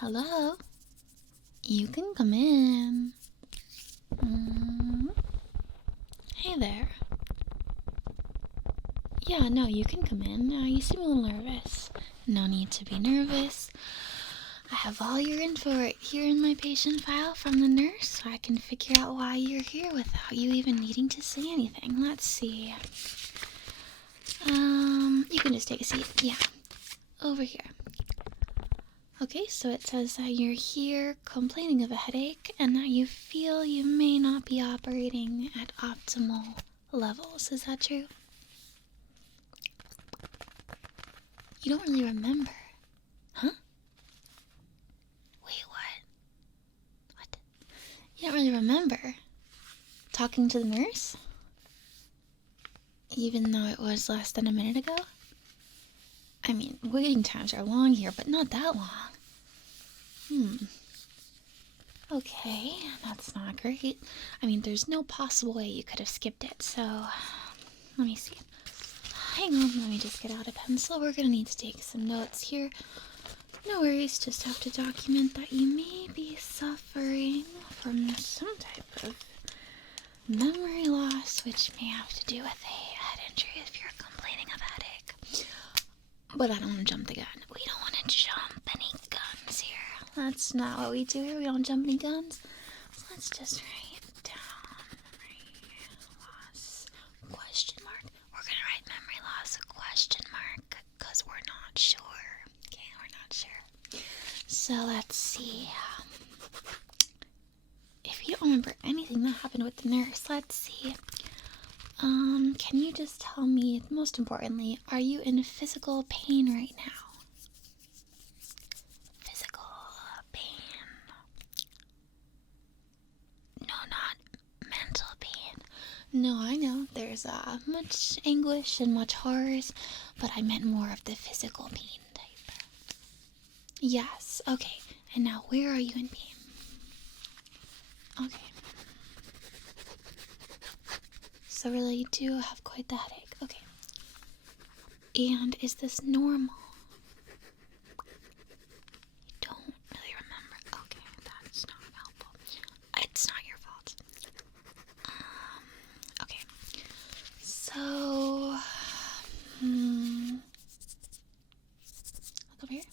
Hello? You can come in. Hey there. Yeah, no, you can come in. You seem a little nervous. No need to be nervous. I have all your info right here in my patient file from the nurse, so I can figure out why you're here without you even needing to say anything. Let's see. You can just take a seat. Yeah, over here. Okay, so it says that you're here complaining of a headache and that you feel you may not be operating at optimal levels. Is that true? You don't really remember, huh? Wait, what? What? You don't really remember talking to the nurse? Even though it was less than a minute ago? I mean, waiting times are long here, but not that long. Okay, that's not great. I mean, there's no possible way you could have skipped it, so let me see. Hang on, let me just get out a pencil. We're gonna need to take some notes here. No worries, just have to document that you may be suffering from some type of memory loss, which may have to do with a head injury if you're complaining of headache. But I don't want to jump the gun. We don't want to jump any guns here. That's not what we do here. We don't jump any guns. So let's just write down memory loss, question mark. We're going to write memory loss, question mark, because we're not sure. Okay, we're not sure. So let's see. If you don't remember anything that happened with the nurse, let's see. Can you just tell me, most importantly, are you in physical pain right now? Physical pain. No, not mental pain. No, I know. There's much anguish and much horrors, but I meant more of the physical pain type. Yes, okay. And now, where are you in pain? Okay. So really, you do have quite the headache. Okay. And is this normal? You don't really remember. Okay, that's not helpful. It's not your fault. Okay. So, look over here.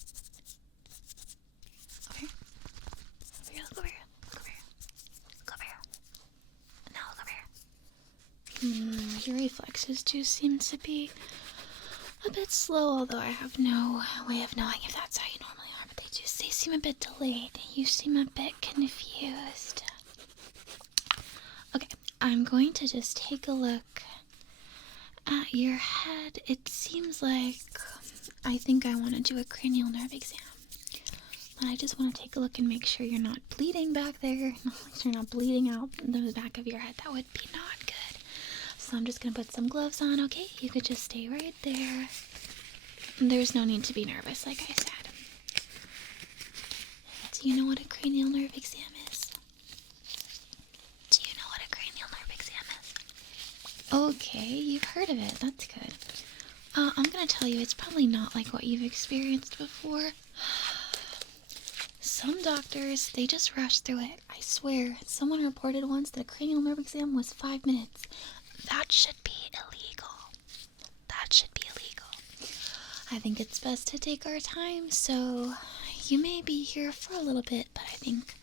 Over here. Over here, look over here. Look over here. Look over here. And now look over here. Your reflexes do seem to be a bit slow, although I have no way of knowing if that's how you normally are, but they seem a bit delayed. You seem a bit confused. Okay, I'm going to just take a look at your head. It seems like I think I want to do a cranial nerve exam. But I just want to take a look and make sure you're not bleeding back there. You're not bleeding out the back of your head. That would be not good. So I'm just going to put some gloves on, okay? You could just stay right there. There's no need to be nervous, like I said. Do you know what a cranial nerve exam is? Do you know what a cranial nerve exam is? Okay, you've heard of it. That's good. I'm going to tell you, it's probably not like what you've experienced before. Some doctors, they just rush through it. I swear, someone reported once that a cranial nerve exam was 5 minutes. That should be illegal. That should be illegal. I think it's best to take our time, so you may be here for a little bit, but I think,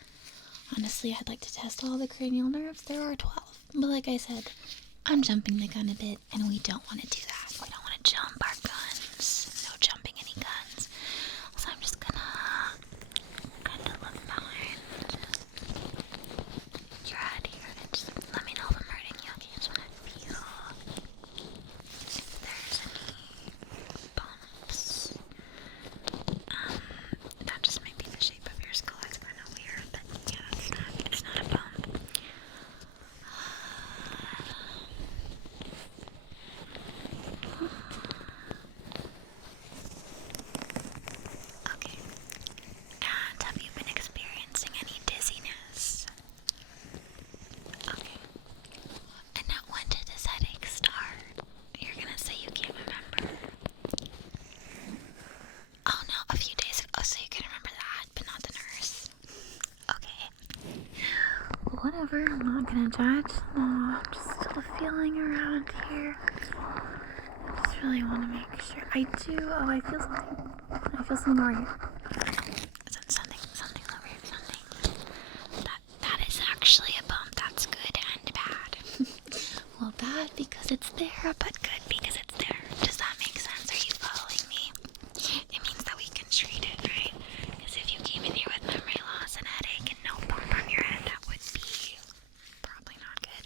honestly, I'd like to test all the cranial nerves. There are 12. But like I said, I'm jumping the gun a bit, and we don't want to do that. We don't want to jump our guns. No jumping any guns. So I'm just gonna kind of look behind your head here and just let me know if I'm hurting you. Okay, just want to feel if there's any bumps. That just might be the shape of your skull. It's kind of weird, but yeah, it's not a bump. whatever. I'm not gonna judge. No, I'm just still feeling around here. I just really want to make sure. I do. Oh, I feel something. I feel something over here. Is it something over here? Something. That is actually a bump. That's good and bad. Well, bad because it's there, but good because it's there. Does that make sense? Are you following me? It means that we can treat it, right? Because if you came in here with memory loss and headache and no bump on your head, that would be probably not good.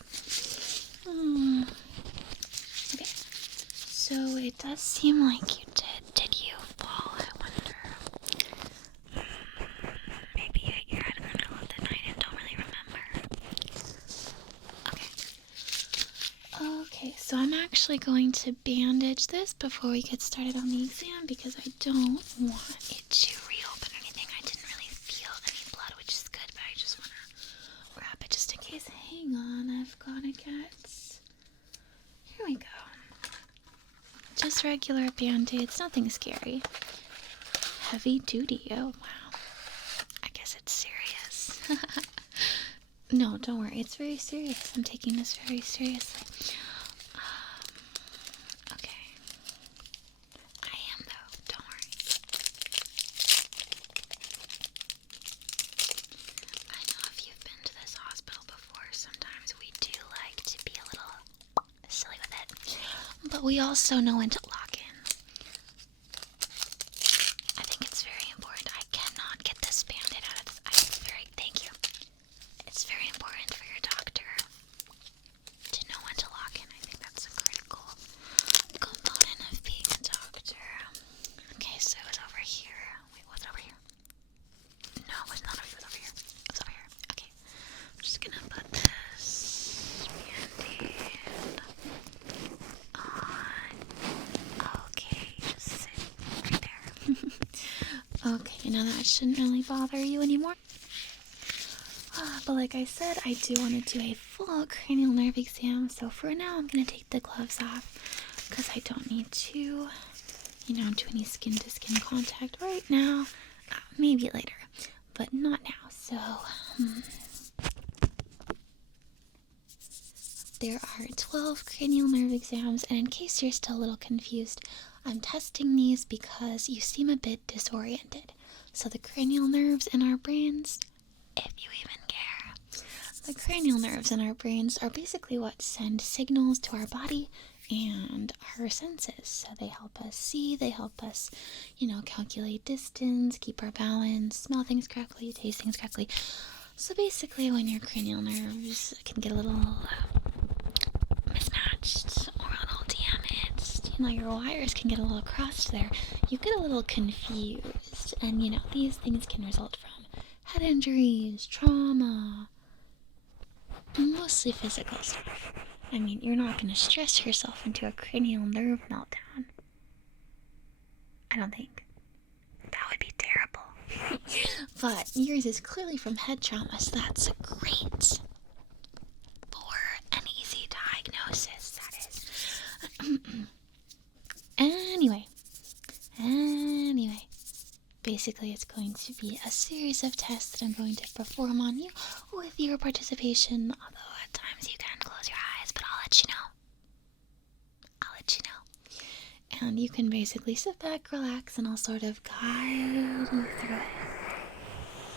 Okay. So it does seem like you did. Did you fall? I wonder. Maybe you hit your head in the middle of the night and don't really remember. Okay, so I'm actually going to bandage this before we get started on the exam because I don't want it to reopen or anything. I didn't really feel any blood, which is good, but I just want to wrap it just in case. Hang on, I've got to get... Here we go. Just regular Band-Aids, nothing scary. Heavy duty, oh wow. I guess it's serious. No, don't worry, it's very serious. I'm taking this very seriously. Okay. I am though, don't worry. I know if you've been to this hospital before, sometimes we do like to be a little silly with it. But we also know when to lock in. I think it's very important. I cannot get this Band-Aid out of this. Thank you. It's very important for your doctor to know when to lock in. I think that's a critical component of being a doctor. Okay, so it's over here. Wait, what's over here? No, it's not over here. It was over here. It was over here. Okay. I'm just gonna put this Band-Aid on. Okay, just sit right there. Okay, now that shouldn't really bother you anymore. But like I said, I do want to do a full cranial nerve exam, so for now I'm going to take the gloves off because I don't need to, do any skin-to-skin contact right now. Maybe later, but not now. So, there are 12 cranial nerve exams, and in case you're still a little confused, I'm testing these because you seem a bit disoriented. So the cranial nerves in our brains, if you even care. The cranial nerves in our brains are basically what send signals to our body and our senses. So they help us see, they help us, calculate distance, keep our balance, smell things correctly, taste things correctly. So basically when your cranial nerves can get a little mismatched or a little damaged, your wires can get a little crossed there, you get a little confused. And, these things can result from head injuries, trauma, mostly physical stuff. I mean, you're not going to stress yourself into a cranial nerve meltdown. I don't think. That would be terrible. But yours is clearly from head trauma, so that's great. For an easy diagnosis, that is. Anyway. Basically, it's going to be a series of tests that I'm going to perform on you with your participation, although at times you can close your eyes, but I'll let you know. And you can basically sit back, relax, and I'll sort of guide you through it.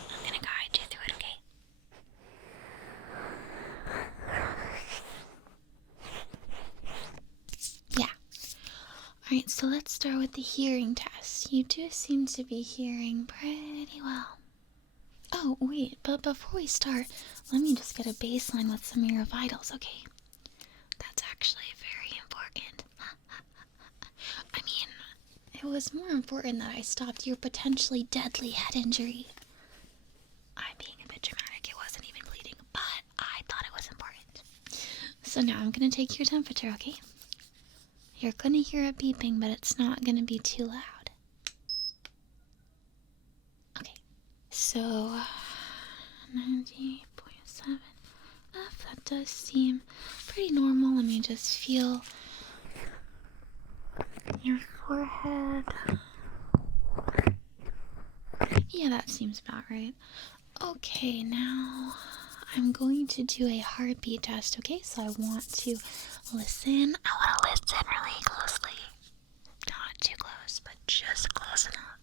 I'm gonna guide you through it, okay? Yeah. Alright, so let's start with the hearing test. You do seem to be hearing pretty well. Oh, wait, but before we start, let me just get a baseline with some of your vitals, okay? That's actually very important. I mean, it was more important that I stopped your potentially deadly head injury. I'm being a bit dramatic, it wasn't even bleeding, but I thought it was important. So now I'm gonna take your temperature, okay? You're gonna hear it beeping, but it's not gonna be too loud. Okay, so 90.7 F, that does seem pretty normal. Let me just feel your forehead. Yeah, that seems about right. Okay, now I'm going to do a heartbeat test, okay? So I want to listen. I want to listen really closely. Not too close, but just close enough.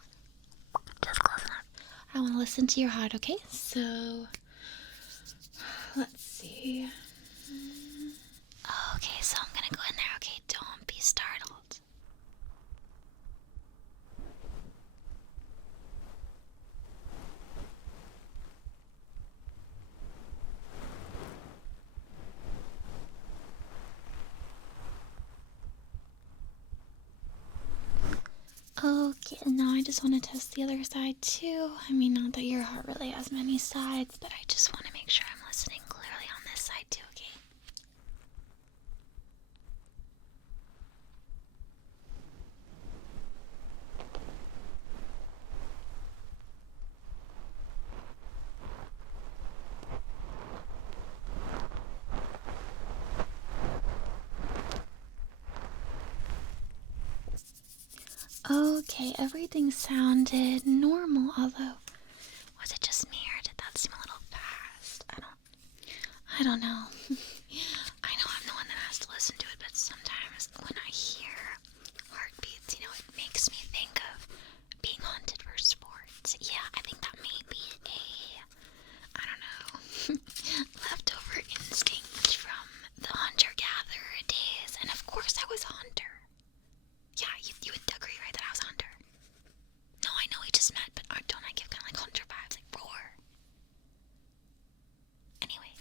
Just close enough. I want to listen to your heart, okay? So, let's see. Okay, so I'm gonna go in there, okay? Don't be startled. Okay, now I just want to test the other side too. I mean, not that your heart really has many sides, but I just want to make sure I'm listening clearly on this side too, okay? Okay, everything sounded normal, although, was it just me or did that seem a little fast? I don't know. I know I'm the one that has to listen to it, but sometimes when I hear heartbeats, it makes me think of being hunted for sports. Yeah, I think that may be I don't know, leftover instinct from the hunter-gatherer days, and of course I was a hunter. Yeah, you would agree, right, that I was a hunter? No, I know we just met, but don't I give kind of like hunter vibes, like roar? Anyway,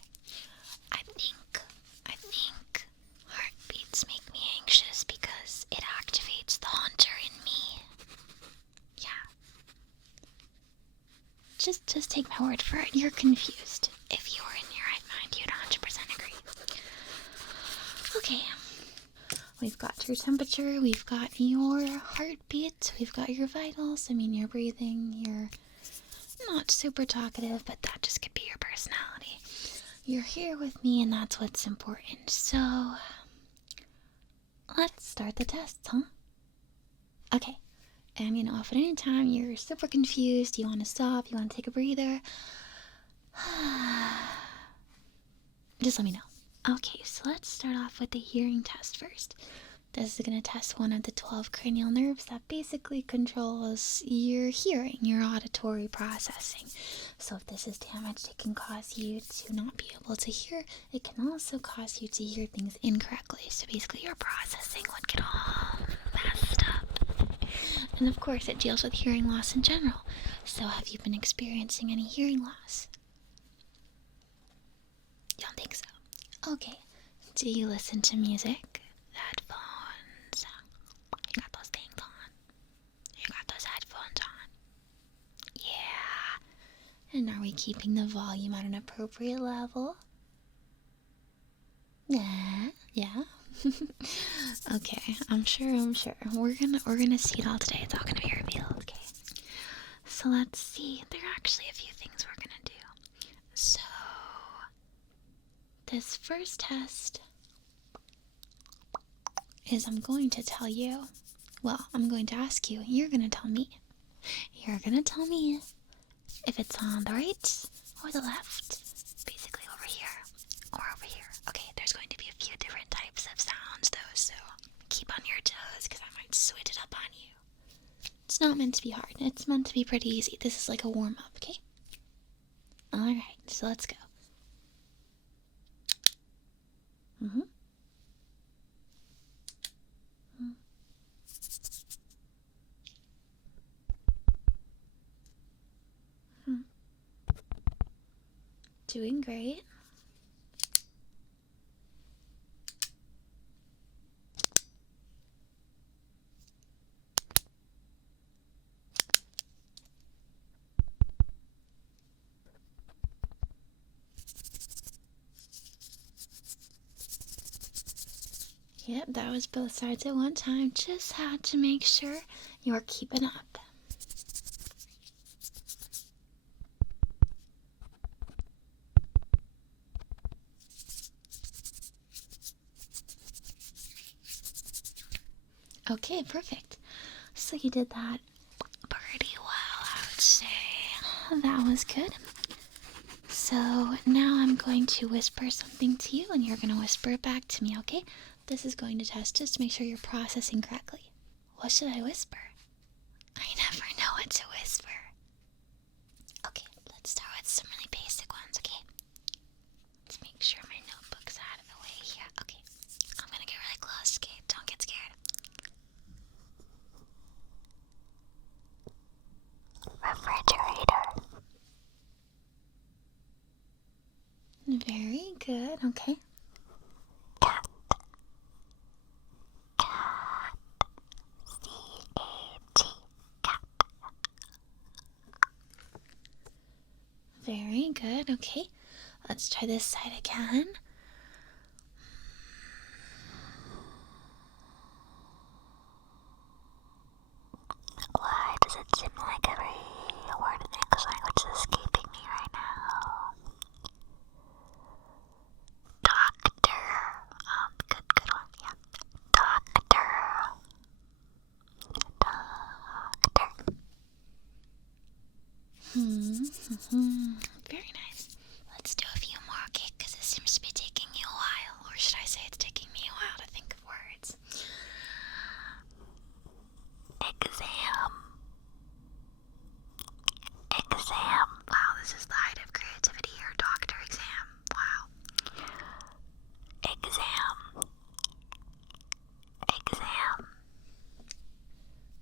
I think heartbeats make me anxious because it activates the hunter in me. Yeah. Just take my word for it. You're confused. If you were in your right mind, you'd 100% agree. Okay. We've got your temperature, we've got your heartbeat, we've got your vitals. I mean, your breathing, you're not super talkative, but that just could be your personality. You're here with me, and that's what's important. So, let's start the tests, huh? Okay. And if at any time you're super confused, you want to stop, you want to take a breather, just let me know. Okay, so let's start off with the hearing test first. This is going to test one of the 12 cranial nerves that basically controls your hearing, your auditory processing. So if this is damaged, it can cause you to not be able to hear. It can also cause you to hear things incorrectly. So basically your processing would get all messed up. And of course, it deals with hearing loss in general. So have you been experiencing any hearing loss? You don't think so? Okay. Do you listen to music? Headphones? You got those things on? You got those headphones on? Yeah. And are we keeping the volume at an appropriate level? Yeah. Okay, I'm sure. We're gonna see it all today. It's all gonna be revealed, okay? So let's see. There are actually a few things we're gonna do. So this first test is I'm going to tell you. Well, I'm going to ask you. You're gonna tell me. You're gonna tell me if it's on the right or the left. Basically over here or over here. Okay, there's going to be a few different types of sounds though, so keep on your toes because I might switch it up on you. It's not meant to be hard. It's meant to be pretty easy. This is like a warm-up, okay? Alright, so let's go. Doing great. Yep, that was both sides at one time. Just had to make sure you're keeping up. Okay, perfect. So you did that pretty well, I would say. That was good. So now I'm going to whisper something to you, and you're going to whisper it back to me, okay? This is going to test just to make sure you're processing correctly. What should I whisper? I never know what to whisper. Okay, let's start with some really basic ones, okay? Let's make sure my notebook's out of the way here. Okay, I'm gonna get really close, okay? Don't get scared. Refrigerator. Very good, okay. Cat. Cat. C-A-T. Cat. Very good, okay. Let's try this side again. Why does it seem like every word in the English language is escaping me right now? Doctor. Good one, yeah. Doctor. Very nice. Let's do a few more, okay? Because it seems to be taking you a while. Or should I say it's taking me a while to think of words. Exam. Exam. Wow, this is the height of creativity here. Doctor exam. Wow. Exam. Exam.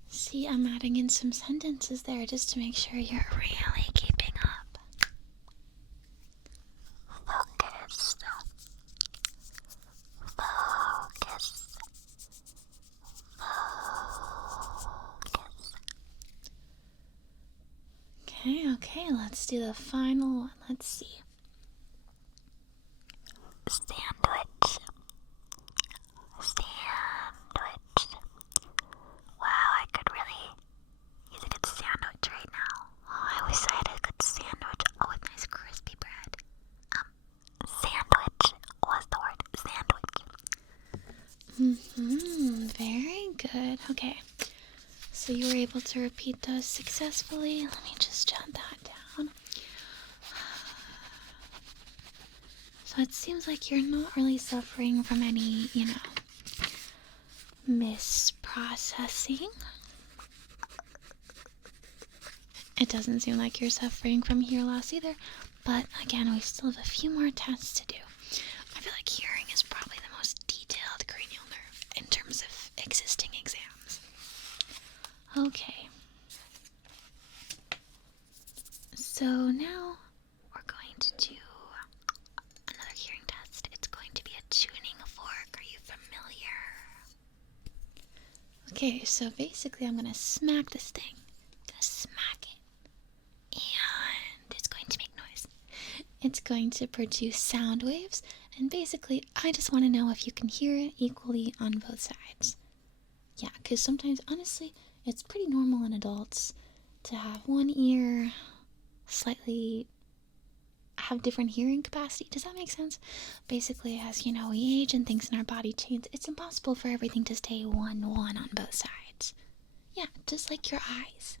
See, I'm adding in some sentences there just to make sure you're really keeping up. Focus. Focus. Focus. Okay, let's do the final one. Let's see. Sandwich. Sandwich. Wow, I could really use a good sandwich right now. Oh, I wish I had a good sandwich. Oh, with nice crispy bread. Sandwich was the word. Sandwich. Very good. Okay. So you were able to repeat those successfully. Let me just jot that down. So it seems like you're not really suffering from any, misprocessing. It doesn't seem like you're suffering from hear loss either, but again, we still have a few more tests to do. I feel like hearing is probably the most detailed cranial nerve in terms of existing exams. Okay. So now we're going to do another hearing test. It's going to be a tuning fork. Are you familiar? Okay, so basically I'm going to smack this thing. I'm going to smack it. And it's going to make noise. It's going to produce sound waves. And basically, I just want to know if you can hear it equally on both sides. Yeah, because sometimes, honestly, it's pretty normal in adults to have one ear slightly have different hearing capacity. Does that make sense? Basically, as we age and things in our body change, it's impossible for everything to stay 1-1 on both sides. Yeah, just like your eyes.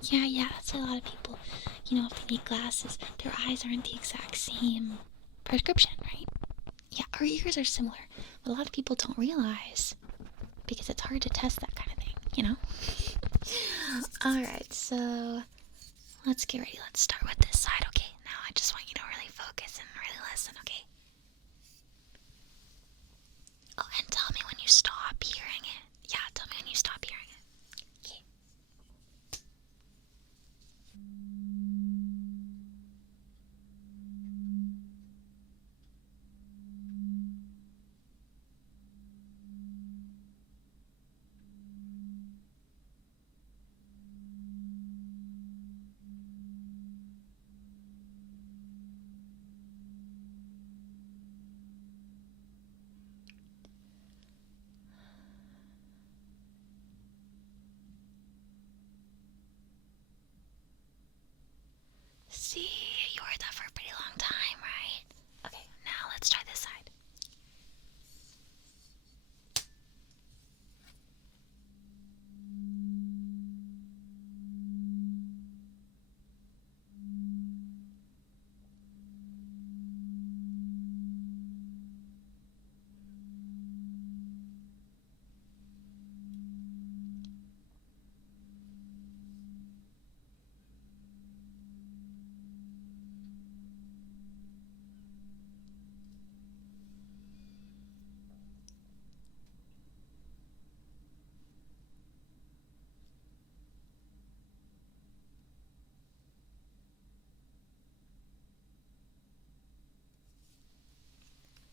Yeah, that's why a lot of people, if they need glasses, their eyes aren't the exact same prescription, right? Yeah, our ears are similar, but a lot of people don't realize because it's hard to test that kind of thing, Alright, so let's get ready. Let's start with this side, okay? Now I just want you to really focus and really listen, okay? Oh, and tell me when you stop hearing it. Yeah, tell me when you stop hearing it. Okay.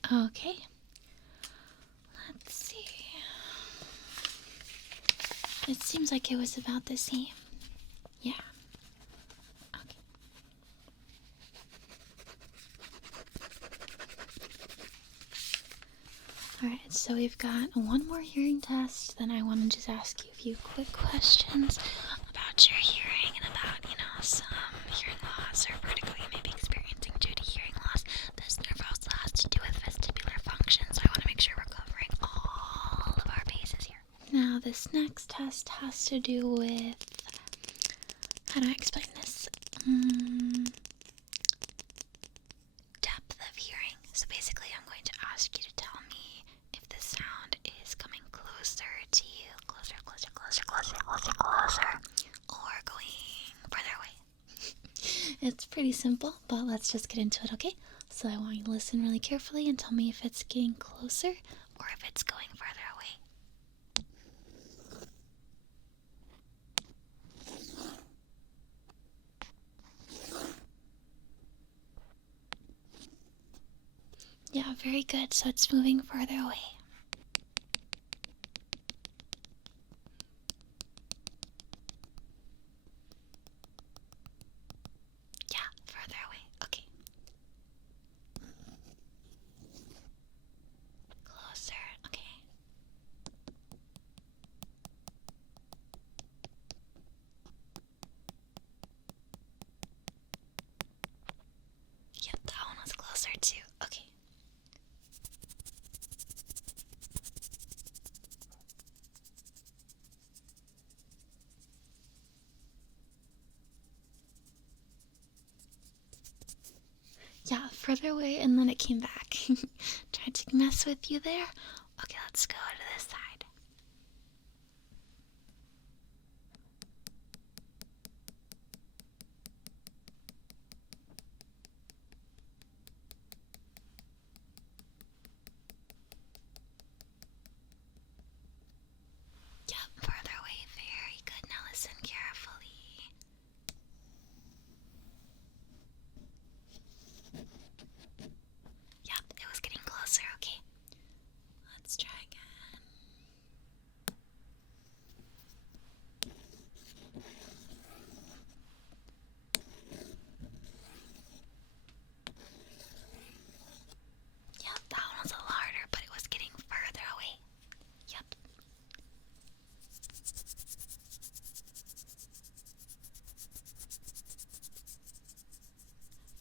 Okay. Let's see. It seems like it was about the same. Yeah. Okay. Alright, so we've got one more hearing test. Then I want to just ask you a few quick questions about your hearing and about, some hearing loss or vertigo you may be experiencing due to hearing loss. This nerve also has to do with vestibular function, so I want to make sure we're covering all of our bases here. Now, this next test has to do with, how do I explain this? Depth of hearing. So basically, I'm going to ask you to tell me if the sound is coming closer to you, closer, or going further away. It's pretty simple, but let's just get into it, okay? So I want you to listen really carefully and tell me if it's getting closer or if it's going further away. Yeah, very good. So it's moving further away. Yeah, further away. Okay. Closer. Okay. Yep, that one was closer too. Okay. Yeah, further away, and then it came back. Tried to mess with you there. Okay, let's go to this side. Yep, further away. Very good. Now listen carefully. Yep, it was getting closer. Okay. Let's try again. Yep, that one was a little harder, but it was getting further away. Yep.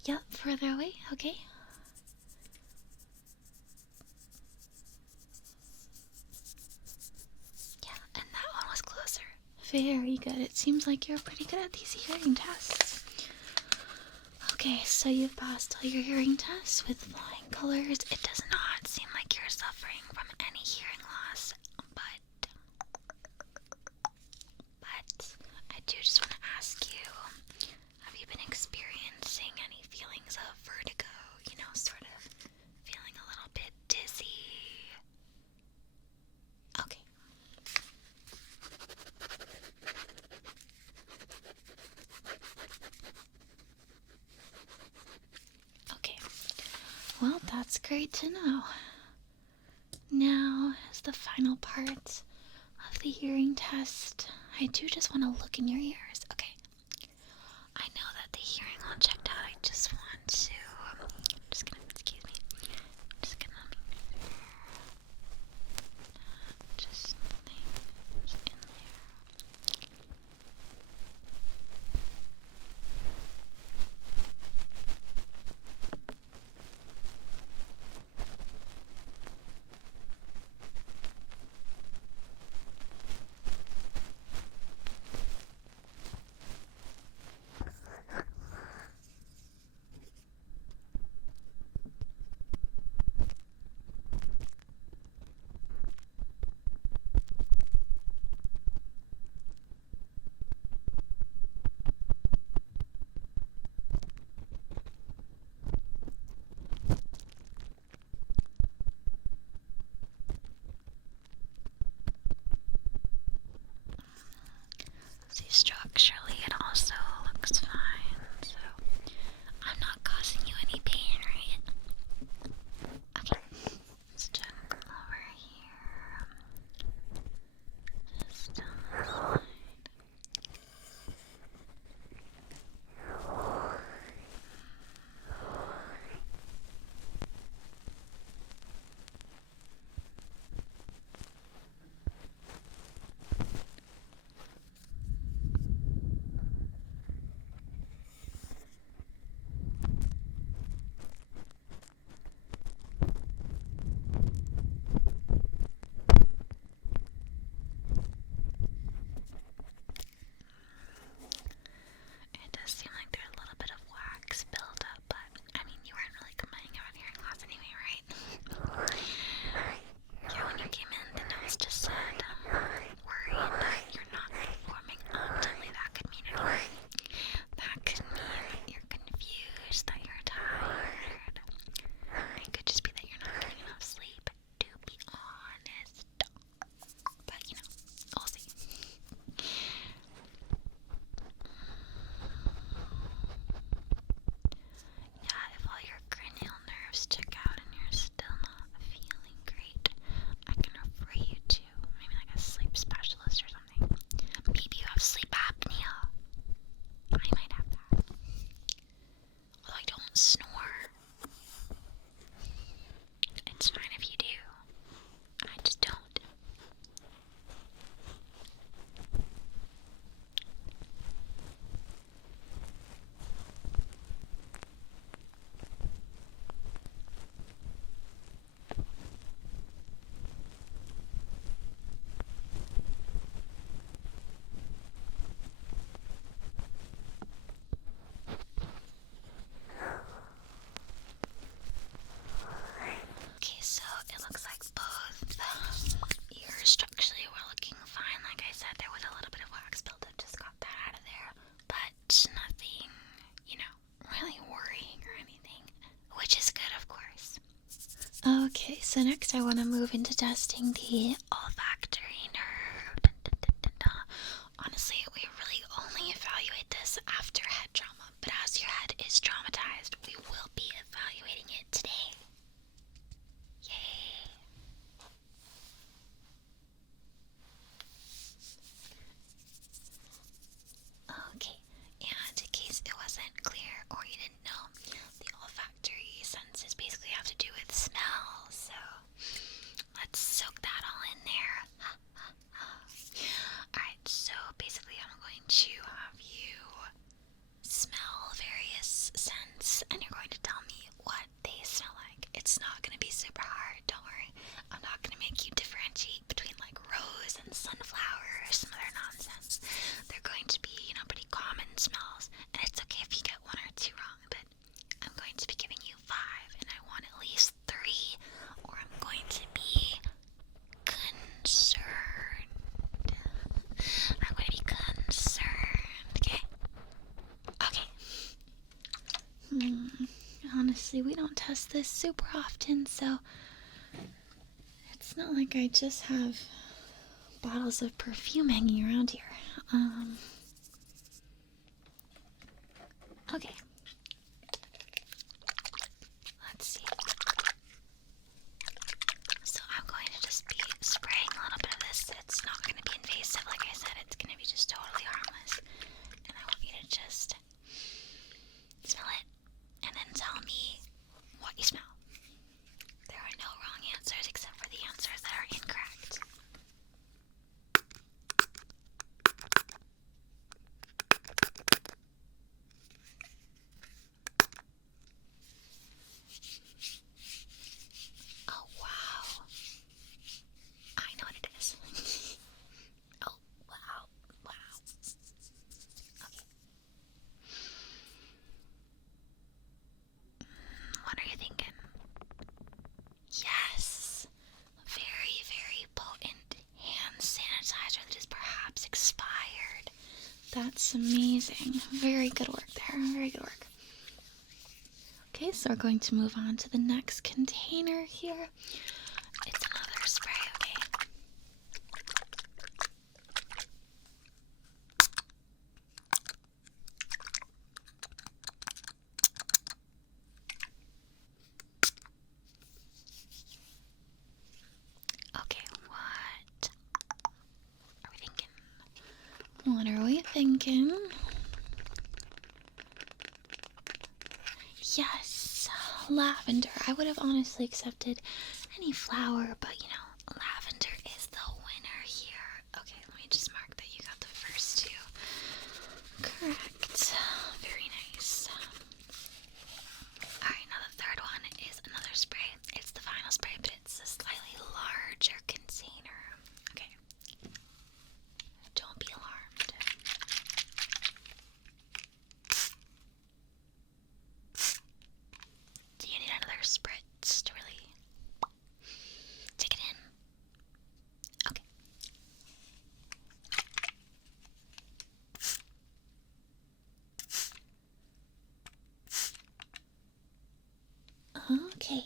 Yep, further away. Okay. Yeah, and that one was closer. Very good. It seems like you're pretty good at these hearing tests. Okay, so you've passed all your hearing tests with flying colors. It does not seem like you're suffering from any hearing loss, but I do just want to ask you, have you been experiencing any feelings of vertigo? Sort of feeling a little bit dizzy? Okay. Okay. Well, that's great to know. Now is the final part of the hearing test. I do just want to look in your ears. Okay. I know that the hearing all checked out. I just want to. Just gonna. Excuse me. Just gonna. Just things in there. So next I want to move into testing the olfactory nerve. Dun, dun, dun, dun, dun. Honestly, we really only evaluate this after head trauma, but as your head is traumatized, we will be evaluating it today. Yay! Okay, and in case it wasn't clear or you didn't know, the olfactory senses basically have to do with smell, so let's soak that all in there. Alright, so basically I'm going to have you smell various scents, and you're going to tell me what they smell like. It's not going to be super hard, don't worry. I'm not going to make you differentiate between like rose and sunflower or some other nonsense. They're going to be, pretty common smells, and it's okay if you get one or two wrong, but I'm going to be giving you 5, and I want at least 3, or I'm going to be concerned. I'm going to be concerned, okay? Okay. Honestly, we don't test this super often, so it's not like I just have bottles of perfume hanging around here. Okay. Let's see. So I'm going to just be spraying a little bit of this. It's not going to be invasive, like I said. It's going to be just totally harmless. And I want you to just smell it and then tell me what you smell. There are no wrong answers except for the answers that are incorrect. Oh, wow. I know what it is. Oh, wow. Wow. Okay. What are you thinking? Yes. Very, very potent hand sanitizer that is perhaps expired. That's amazing. Very good work there. Very good work. Okay, so we're going to move on to the next container here. It's another spray, okay? Okay, what are we thinking? What are we thinking? Yes, lavender. I would have honestly accepted any flower, but lavender is the winner here. Okay, let me just mark that you got the first 2. Correct. Very nice. Alright, now the third one is another spray. It's the final spray, but it's a slightly larger container. Okay. Don't be alarmed. Do you need another spritz to really take it in? Okay. Okay.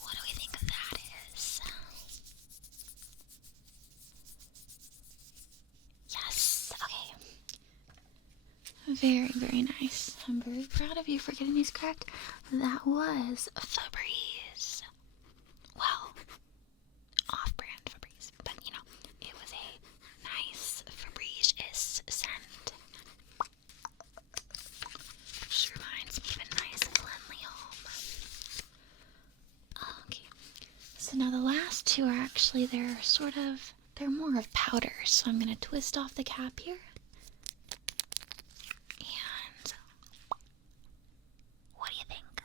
What do we think that is? Yes, okay. Very, very nice. I'm very proud of you for getting these correct. That was Febreze. Well, off-brand Febreze, but it was a nice Febreze-ish scent. Which reminds me of a nice cleanly home. Okay, so now the last 2 are actually, they're more of powder, so I'm going to twist off the cap here. And what do you think?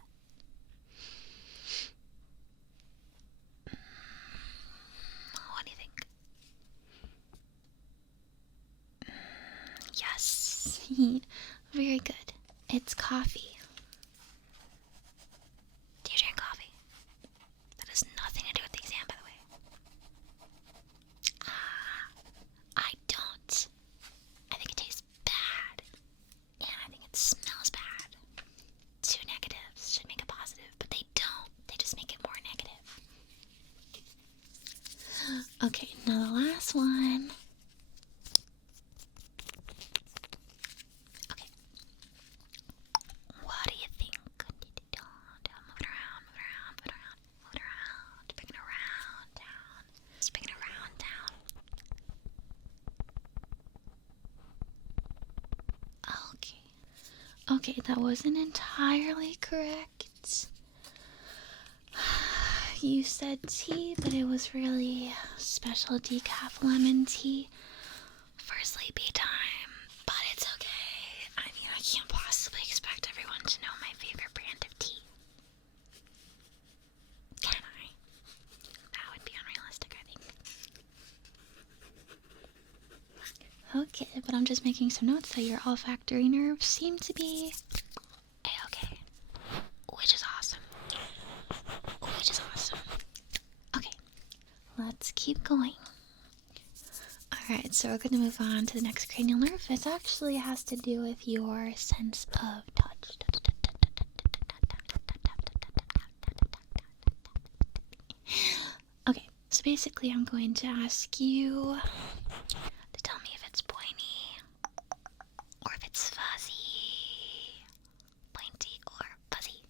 What do you think? Yes, very good. It's coffee. Do you drink coffee? That has nothing to do with the exam, by the way. I don't. I think it tastes bad. And I think it smells bad. 2 negatives should make a positive, but they don't. Okay, now the last one. Okay. What do you think? Move it around, move it around, move it around, move it around. Spin it around, down. Spin it around, down. Okay. Okay, that wasn't entirely correct. You said tea, but it was really special decaf lemon tea for sleepy time. But it's okay. I mean, I can't possibly expect everyone to know my favorite brand of tea. Can I? That would be unrealistic, I think. Okay, but I'm just making some notes that your olfactory nerves seem to be A-okay. Which is awesome. Okay, let's keep going. Alright, so we're going to move on to the next cranial nerve. It actually has to do with your sense of touch. Okay, so basically I'm going to ask you to tell me if it's pointy or if it's fuzzy. Pointy or fuzzy.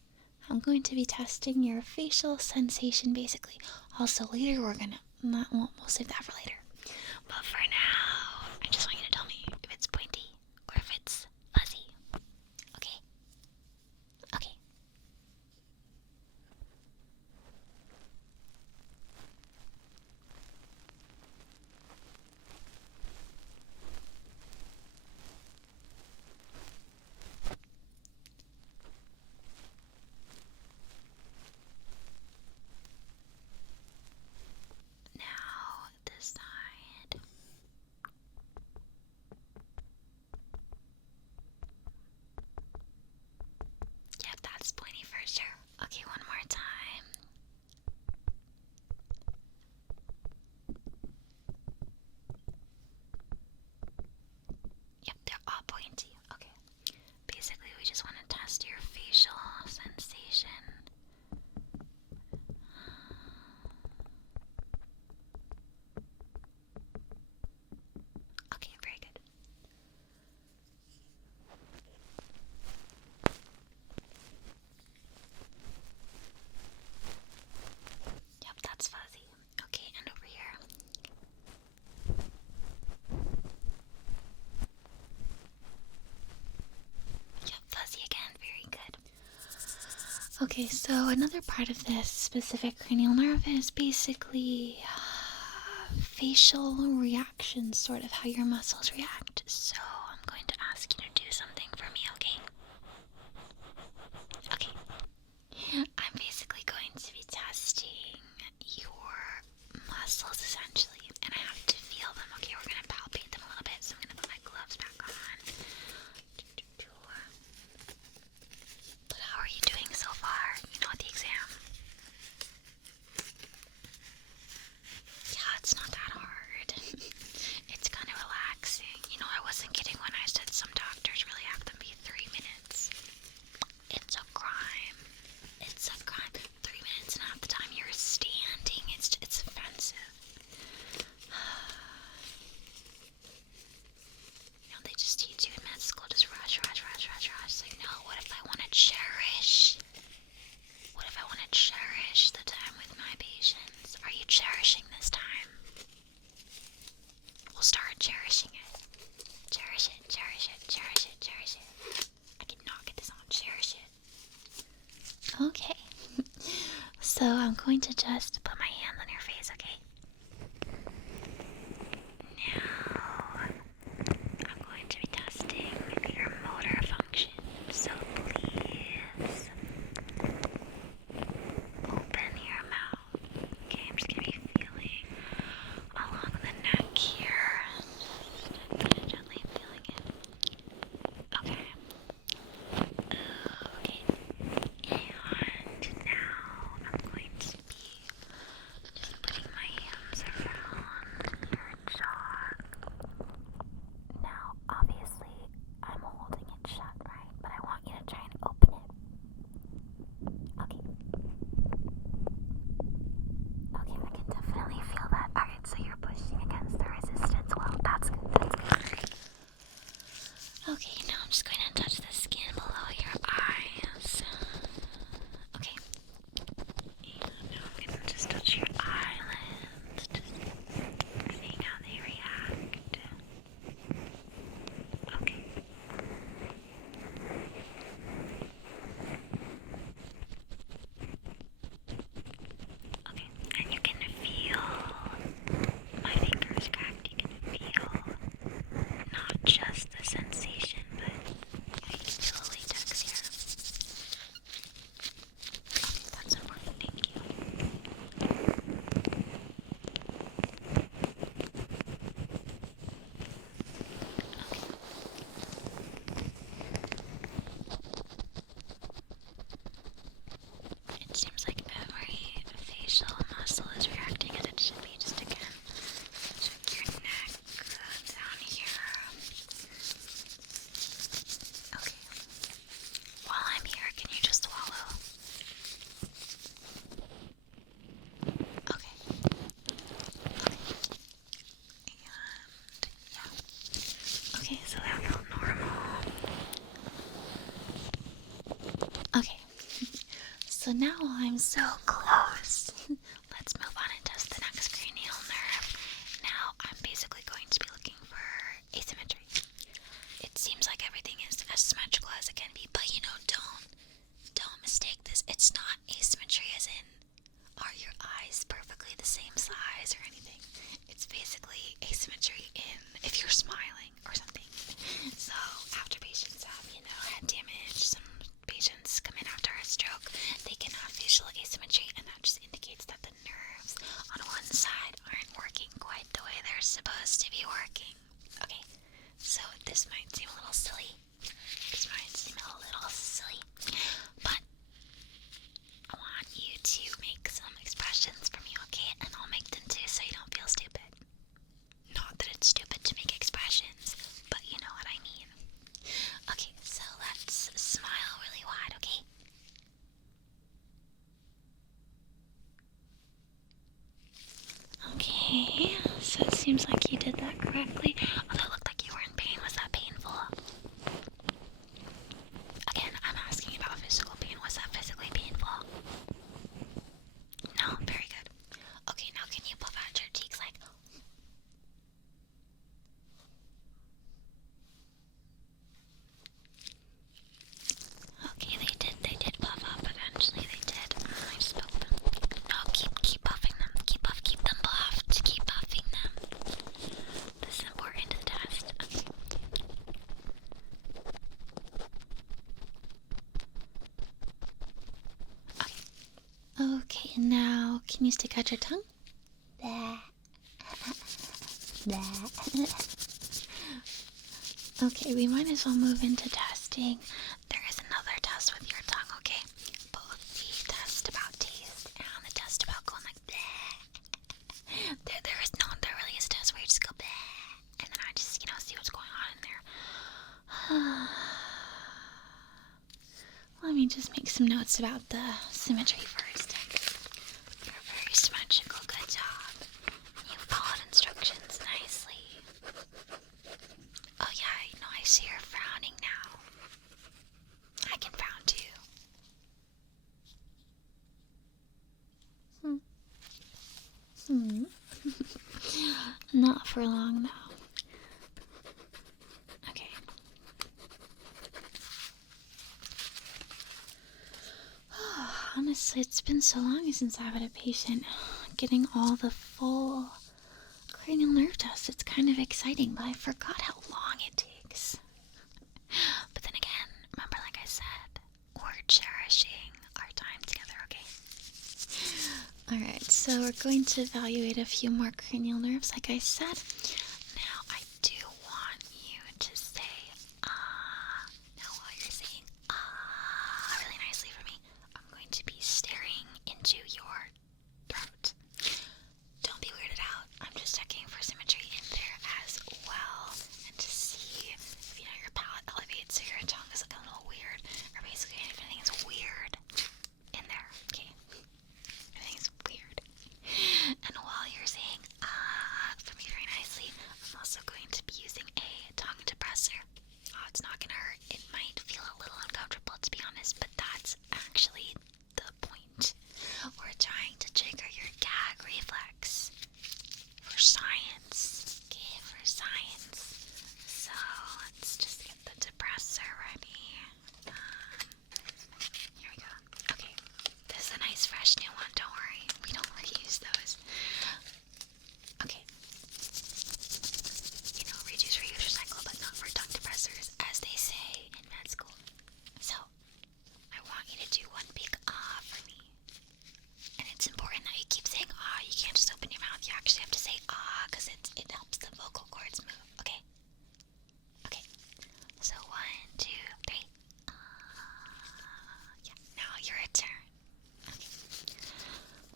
I'm going to be testing your facial sensation basically. Also later we'll save that for later. But for now, I just want you to tell me if it's pointy or if it's fuzzy. Okay? Okay. Now, this side. Yep, that's pointy for sure. Okay, one more time. Yep, they're all pointy. Okay. Basically, we just want to test your facial sensation. Okay, very good. Yep, that's fuzzy. Okay, and over here. Yep, fuzzy again. Very good. Okay, so another part of this specific cranial nerve is basically facial reactions, sort of how your muscles react. So I'm going to ask you to do something for me, okay? Okay. I'm basically going to be testing your muscles essentially, and I have to feel them. Okay, we're gonna palpate them a little bit, so I'm gonna put my gloves back on. But how are you doing so far? You know, at the exam? Yeah, it's not that hard. It's kind of relaxing. You know, I wasn't kidding when I said some doctors really have them be 3 minutes. It's a crime. It's a crime. 3 minutes and half the time you're standing. It's offensive. You know, they just teach you in med school, just rush. It's like, no, what if I want to cherish? What if I want to cherish the time with my patients? Are you cherishing this time? We'll start cherishing it. Cherish it. I cannot get this on. Cherish it. Okay. So I'm going to just put my hand on your face, okay? Now, I'm going to be testing your motor function. So please, open your mouth. Okay, I'm just going to be feeling along the neck here. Just gently feeling it. Okay. Okay. And now I'm going to be just going to touch the skin below your eyes. Okay. And now I'm going to just touch your eyelids. Just seeing how they react. Okay. Okay, and you can feel my fingers cracked. You can feel not just the sensation, but you can feel the latex here. Okay, that's important. Thank you. It seems like every facial muscle is reacting as it should be. Just again, check your neck down here. Okay. While I'm here, can you just swallow? Okay. And yeah. Okay, so that felt normal. Okay. So now I'm So close. Let's move on and test the next cranial nerve. Now I'm basically going to be looking for asymmetry. It seems like everything is as symmetrical as it can be, but you know, don't mistake this. It's not asymmetry as in are your eyes perfectly the same size or anything. It's basically asymmetry in if you're smiling or something. So after patients have, head damage, some patients come in after a stroke, they can have facial asymmetry, and that just indicates that the nerves on one side aren't working quite the way they're supposed to be working. Okay, so this might seem a little silly. But I want you to make some expressions for me, okay? And I'll make them too so you don't feel stupid. Not that it's stupid to make expressions, but you know what I mean. Okay, so let's smile really wide, okay? okay. So it seems like you did that correctly. Although it looked like you were in pain. Was that painful? Again, I'm asking about physical pain. Was that physically painful? No? Very good. Okay, now can you puff out your cheeks like... Okay, they did puff up eventually. They did. I just poked them. No, keep puffing them. Keep them puffed. Keep puffing them. This is important to the test. Okay, now can you stick out your tongue? Okay, we might as well move into testing. There is another test with your tongue, okay? Both the test about taste and the test about going like bleh. There really is a test where you just go bleh, and then I just, see what's going on in there. Let me just make some notes about the symmetry first. You're very symmetrical, good job. You followed instructions nicely. Oh yeah, I see you're frowning now. I can frown too. Not for long, though. Okay. Honestly, it's been so long since I've had a patient getting all the full cranial nerve tests. It's kind of exciting, but I forgot how long it takes. But then again, remember, like I said, we're cherishing our time together, okay? Alright, so we're going to evaluate a few more cranial nerves, like I said. Now, I do want you to say, ah. Now, while you're saying, ah, really nicely for me, I'm going to be staring into your throat. Don't be weirded out. I'm just checking for symmetry in there as well. And to see if, your palate elevates so your tongue is looking a little weird. Or basically, if anything's weird in there, okay? Everything's weird. And while you're saying, ah, for me very nicely, actually have to say ah because it helps the vocal cords move. Okay. Okay. So 1, 2, 3. Yeah. Now your turn. Okay.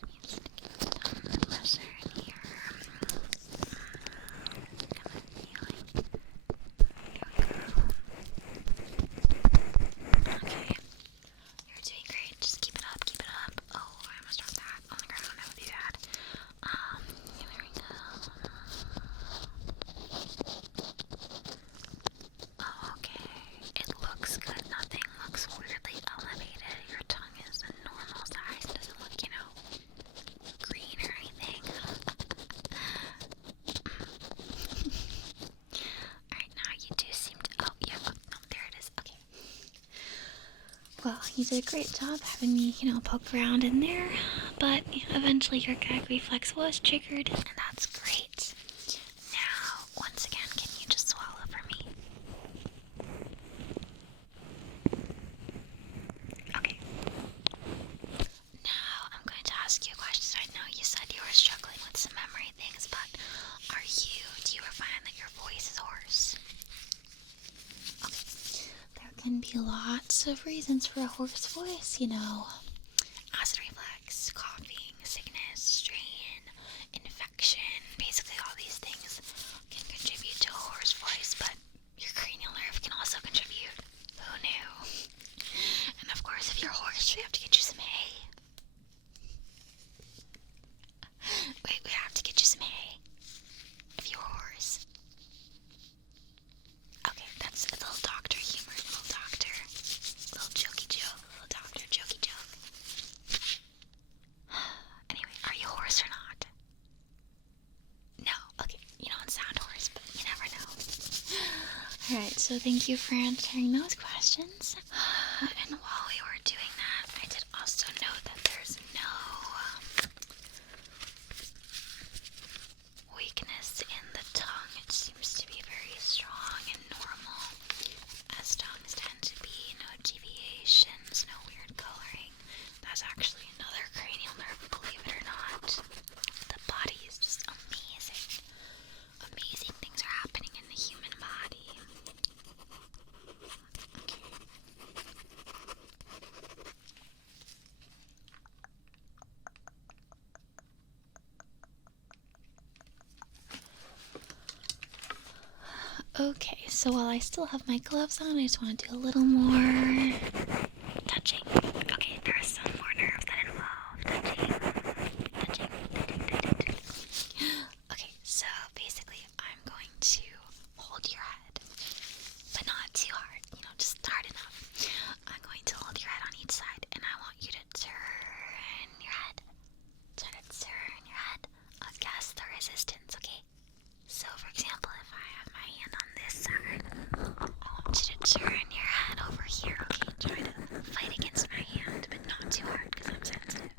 Let me just get some pressure in here. Come on, healing. There we go. Okay. You're doing great. Just keep it up, keep it up. Oh, I almost dropped that on the ground. That would be bad. There we go. Oh, okay. It looks good. Nothing looks weirdly elevated. Your tongue is a normal size. It doesn't look, green or anything. Alright, now you do seem to. Oh, yeah. Oh, no, there it is. Okay. Well, you did a great job having me, poke around in there, but eventually your gag reflex was triggered. And that's great. Now, once again, can you just swallow for me? Okay. Now, I'm going to ask you a question. I know you said you were struggling with some memory things, but do you ever find that your voice is hoarse? There can be lots of reasons for a hoarse voice, Acid reflux, coughing, sickness, strain, infection, basically all these things can contribute to a hoarse voice, but your cranial nerve can also contribute. Who knew? And of course, if you're hoarse, we have to get you some hay. Wait, we have to get you some hay. If you're hoarse. Okay, that's a little doctor humor, little doctor. Little jokey joke, little doctor jokey joke. Anyway, are you hoarse or not? No, okay, you don't sound hoarse, but you never know. Alright, so thank you for answering those questions. And while we were doing that, I did also note that there's no weakness in the tongue. It seems to be very strong and normal, as tongues tend to be. No deviations, no weird coloring. That's actually another cranial nerve, believe it or not. The body is just amazing. Amazing things are happening in the human body. Okay, so while I still have my gloves on, I just want to do a little more Touching. Okay, there are some more nerves that involve touching. Okay, so basically I'm going to hold your head, but not too hard, just hard enough. I'm going to hold your head on each side, and I want you to turn your head. Try to turn your head against the resistance, okay? So, for example, if I have my hand on this side, I want you to turn your head over here, okay? Try to fight against my hand, but not too hard because I'm sensitive.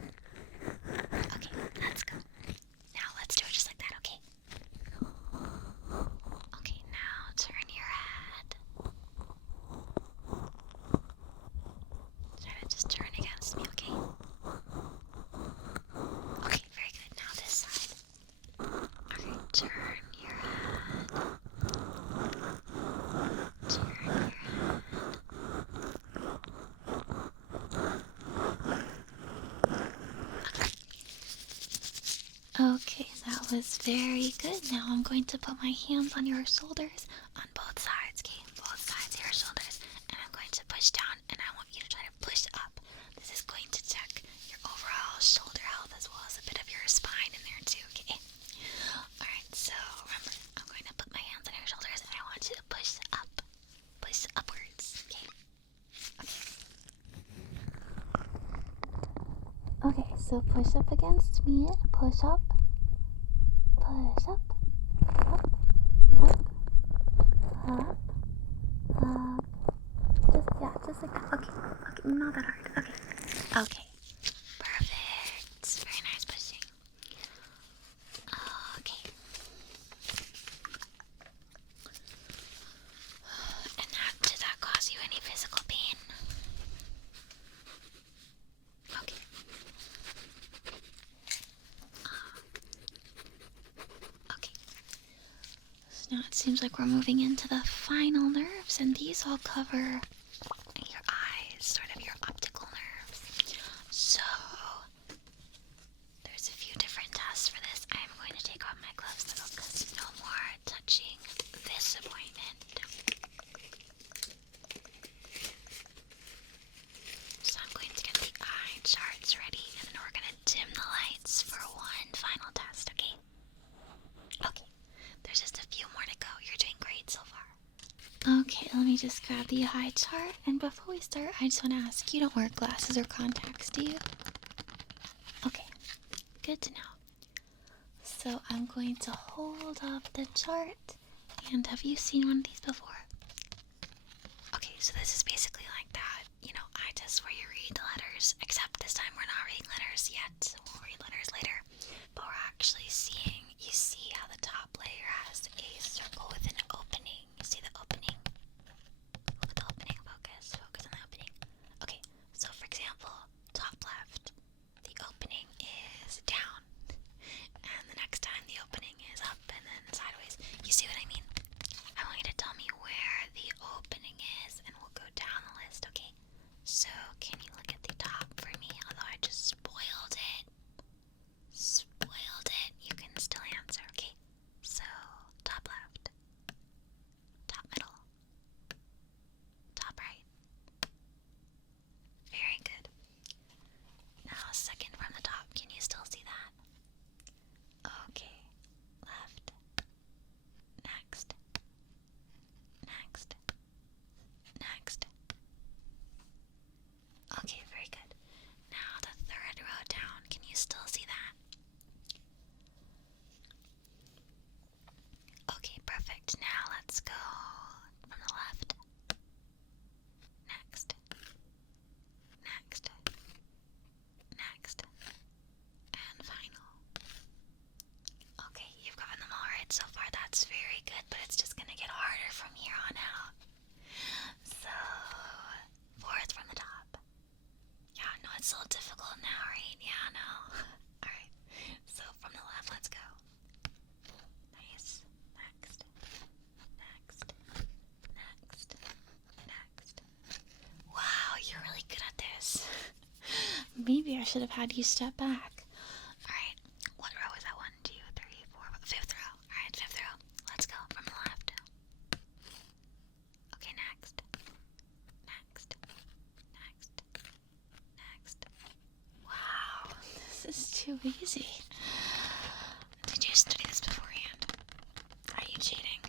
Okay, let's go. Now let's do it just like that, okay? Okay, now turn your head. Try to just turn against me, okay? Okay, very good. Now this side. Okay, turn your head. Turn your head. Okay, that was very good. Now I'm going to put my hands on your shoulders On both sides, okay? Both sides of your shoulders. And I'm going to push down, and I want you to try to push up. This is going to check your overall shoulder health as well as a bit of your spine in there too, okay? Alright, so remember, I'm going to put my hands on your shoulders, and I want you to push up. Push upwards, okay? Okay, so push up against me. Push up. Push up. Up. Up. Up. Up. Just like that. Okay. Okay, not that hard. Okay. Okay. Perfect. Very nice pushing. Okay. And did that cause you any physical pain? Okay. seems like we're moving into the final nerves, and these all cover your eyes, sort of your optical nerves. So, there's a few different tests for this. I am going to take off my gloves though, because no more touching this appointment. So I'm going to get the eye charts ready, and then we're going to dim the lights for one final test, okay? Okay, there's just a few more to go. You're doing great so far. Okay, let me just grab the eye chart, and before we start, I just want to ask, you don't wear glasses or contacts, do you? Okay, good to know. So I'm going to hold up the chart, and have you seen one of these before? Okay, so this is basically like that, eye test where you read the letters, except this time we're not reading letters yet, we'll read letters later, but we're actually seeing, you see how the top layer has a circle with an opening, you see the opening? Look at the opening, focus on the opening. Okay, so for example, top left, the opening is down, and the next time the opening is up and then sideways. You see what I mean? I want you to tell me where the opening is, and we'll go down the list, okay? So, can you look at the top for me? Although I just spoiled it. You can still answer, okay? So, top left, top middle, top right. Very good. Now, second from the top, can you still see that? Okay, left, next, okay, very good. Now the third row down, can you still see that? Okay, perfect. Now let's go from the left. Next, and final. Okay, you've gotten them all right so far. That's very good, but it's just gonna get harder from here on out. So, fourth from the top. Yeah, no, it's a little difficult now, right? Yeah, no. Alright, so from the left, let's go. Nice. Next. Wow, you're really good at this. Maybe I should have had you step back. Alright, what row is that? 1, 2, 3, 4, 5th row. Alright, 5th row. Let's go from the left. Okay, next. Wow, this is too easy. Did you study this beforehand? Are you cheating?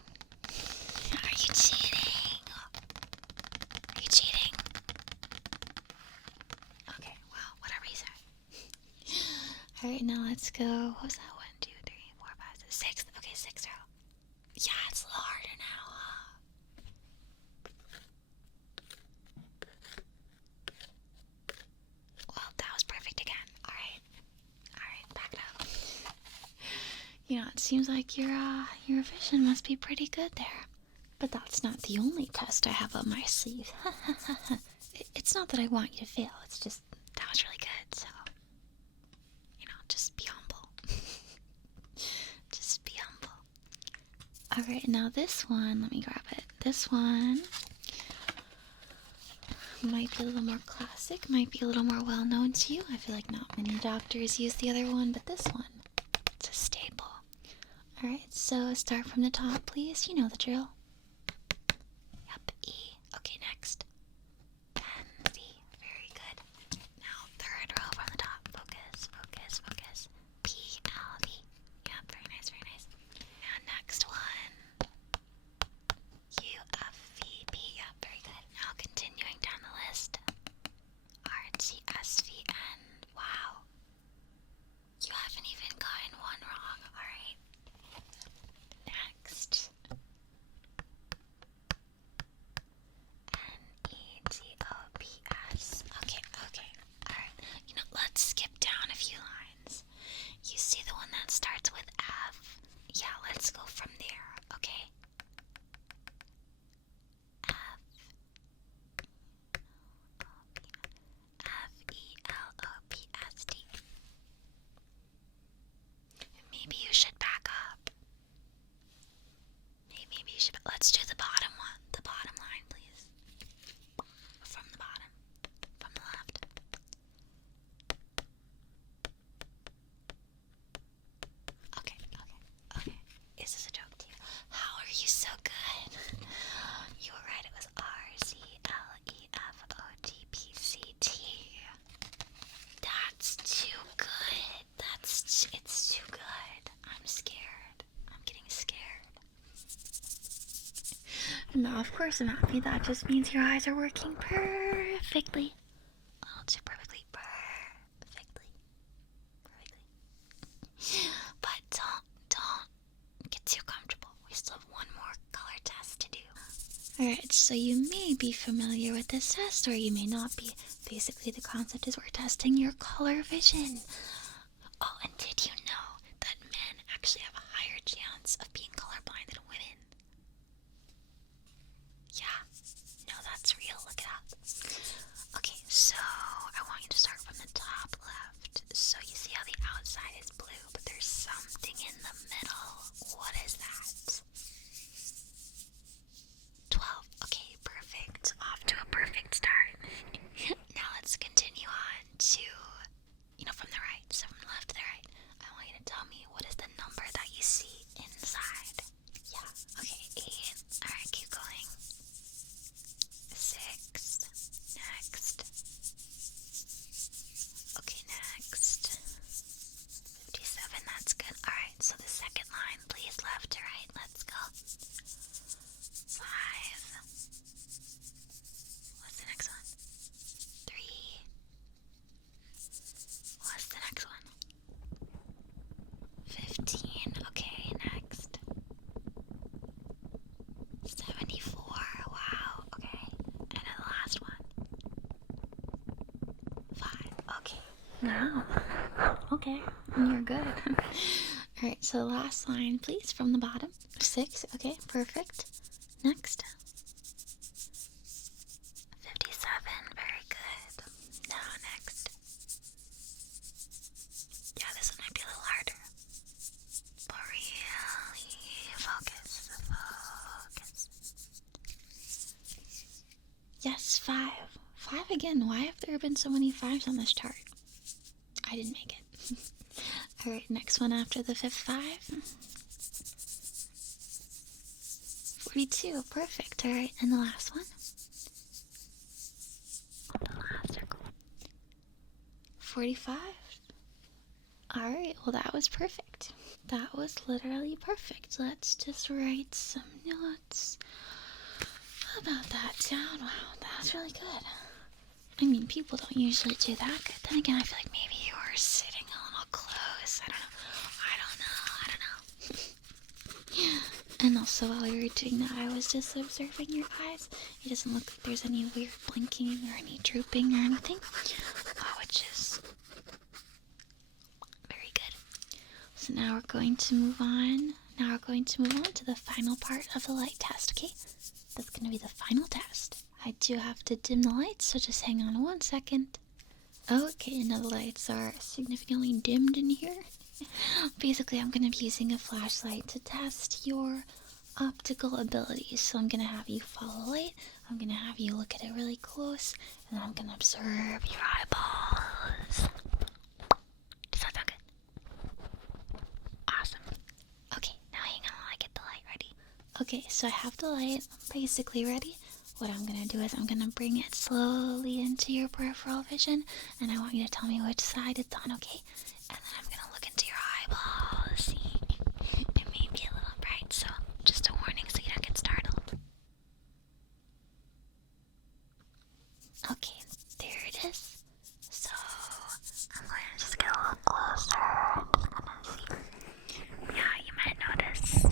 Okay, well, whatever you say. Alright, now let's go. What was that? 1, 2, 3, 4, 5, 6. Okay, 6th row. Yeah, it's a little harder now, huh? Well, that was perfect again. Alright, back it up. It seems like your vision must be pretty good there. But that's not the only test I have up my sleeve. It's not that I want you to fail, it's just, that was really good, so, just be humble. Just be humble. Alright, now this one, let me grab it. This one might be a little more classic, might be a little more well known to you. I feel like not many doctors use the other one, but this one, it's a staple. Alright, so start from the top, please. You know the drill. Yep, E. Okay, next. And D. Very good. Now, third row from the top. Focus. P, L, V. Yep, very nice. And next one. U, F, V, P. Yep, very good. Now, continuing down the list. R, T, S, V, N. Wow. You haven't even gotten one wrong. Alright. Next. No, of course I'm happy. That just means your eyes are working perfectly. Oh, too perfectly. Perfectly. But don't get too comfortable. We still have one more color test to do. Alright, so you may be familiar with this test, or you may not be. Basically, the concept is we're testing your color vision. Oh, and did you know that men actually have a higher chance of being colorblind than women? Yeah, no, that's real. Look it up. Okay, so I want you to start from the top left. So you see how the outside is blue, but there's something in the middle. What is that? 12. Okay, perfect. Off to a perfect start. Now let's continue on to, from the right. So from left to the right. I want you to tell me, what is the number that you see inside? Yeah, okay, 8. Alright, keep going. 6. Next. Okay, next. 57, that's good. Alright, so the second line, please, left to right. Let's go. 5. What's the next one? 3. What's the next one? 15. Okay, next. 74. Wow. Okay. And then the last one. 5. Okay. Wow. Okay, you're good. Alright, so the last line, please, from the bottom. 6. Okay, perfect. Next. 57. Very good. Now next. Yeah, this one might be a little harder. But really focus. Yes, 5. 5 again. Why have there been so many 5s on this chart? I didn't make it. Alright, next one after the fifth 5. 42. Perfect. Alright, and the last one. The last circle. 45. Alright, well that was perfect. That was literally perfect. Let's just write some notes about that down. Wow, that's really good. I mean, people don't usually do that good. Then again, I feel like maybe you were sitting a little close. I don't know. And also, while you were doing that, I was just observing your eyes. It doesn't look like there's any weird blinking or any drooping or anything, which is very good. So now we're going to move on. To the final part of the light test, okay? That's going to be the final test. I do have to dim the lights, so just hang on 1 second. Okay, now the lights are significantly dimmed in here. Basically, I'm going to be using a flashlight to test your optical abilities. So I'm going to have you follow the light, I'm going to have you look at it really close, and I'm going to observe your eyeballs. Does that sound good? Awesome. Okay, now hang on while I get the light ready. Okay, so I have the light basically ready. What I'm going to do is I'm going to bring it slowly into your peripheral vision, and I want you to tell me which side it's on, okay? And then I'm going to look into your eyeballs. It may be a little bright, so just a warning so you don't get startled. Okay, there it is. So, I'm going to just get a little closer. I'm just going to see. Yeah, you might notice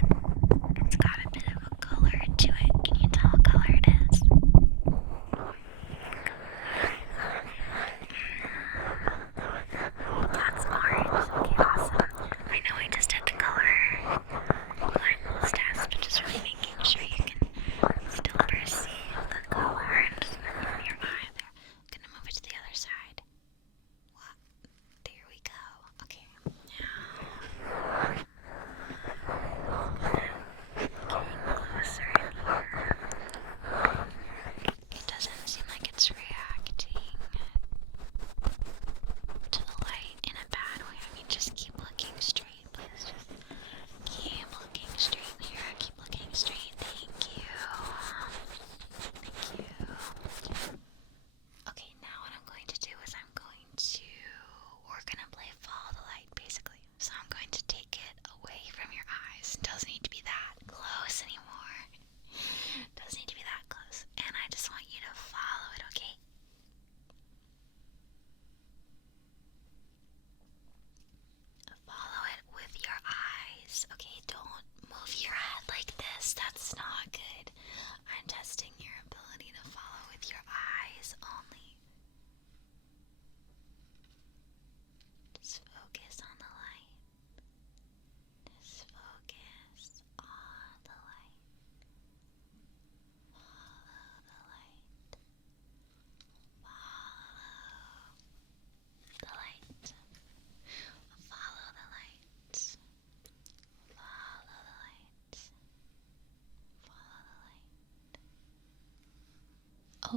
it's got a bit of a color to it. Can you tell what color it is? That's orange. Okay, awesome. I know I just did the color blindness test, but just really making sure you can still perceive the color in your eye there.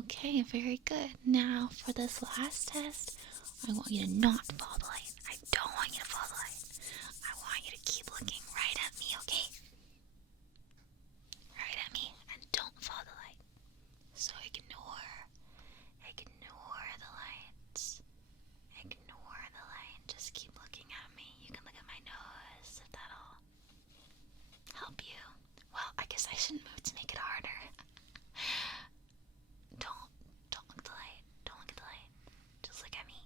Okay, very good. Now for this last test, I want you to not follow the light. I don't want you to follow the light. I want you to keep looking right at me, okay? Right at me, and don't follow the light. So ignore the light. Ignore the light. Just keep looking at me. You can look at my nose if that'll help you. Well, I guess I shouldn't move to make it harder. Don't look at the light. Don't look at the light. Just look at me.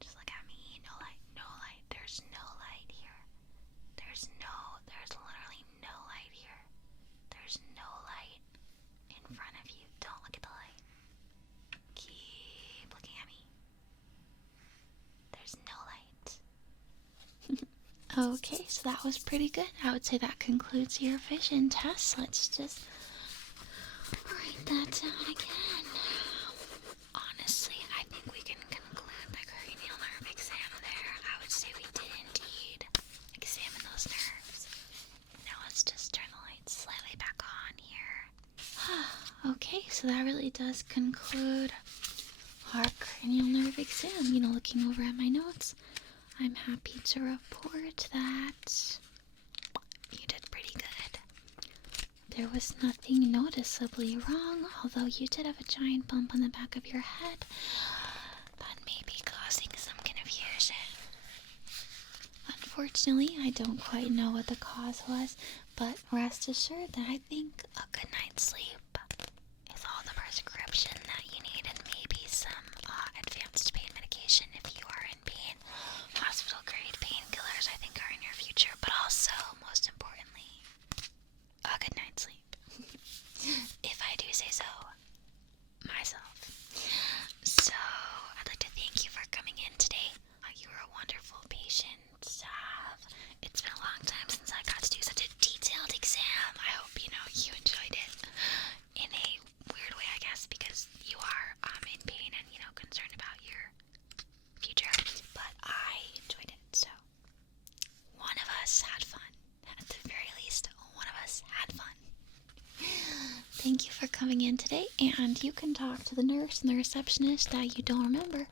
Just look at me. No light. No light. There's no light here. There's literally no light here. There's no light in front of you. Don't look at the light. Keep looking at me. There's no light. Okay, so that was pretty good. I would say that concludes your vision test. Let's just write that down again. Honestly, I think we can conclude the cranial nerve exam there. I would say we did indeed examine those nerves. Now let's just turn the light slightly back on here. Okay, so that really does conclude our cranial nerve exam. You know, looking over at my notes, I'm happy to report that You did pretty good. there was nothing noticeably wrong, although you did have a giant bump on the back of your head. That may be causing some confusion. Unfortunately, I don't quite know what the cause was, but rest assured that I think A good night's sleep is all the prescription that you need, and maybe some advanced pain medication if you are in pain. Hospital grade painkillers I think are in your future, but also, most importantly, a good night's sleep. If I do say so myself. So, I'd like to thank you for coming in today. You were a wonderful patient to have. It's been a long time since I got to do such a detailed exam. I hope, you enjoyed it in a weird way, I guess, because you are in pain and, concerned about your future. But I enjoyed it, so one of us had fun. At the very least, one of us had fun. thank you for coming in today, and you can talk to the nurse and the receptionist that you don't remember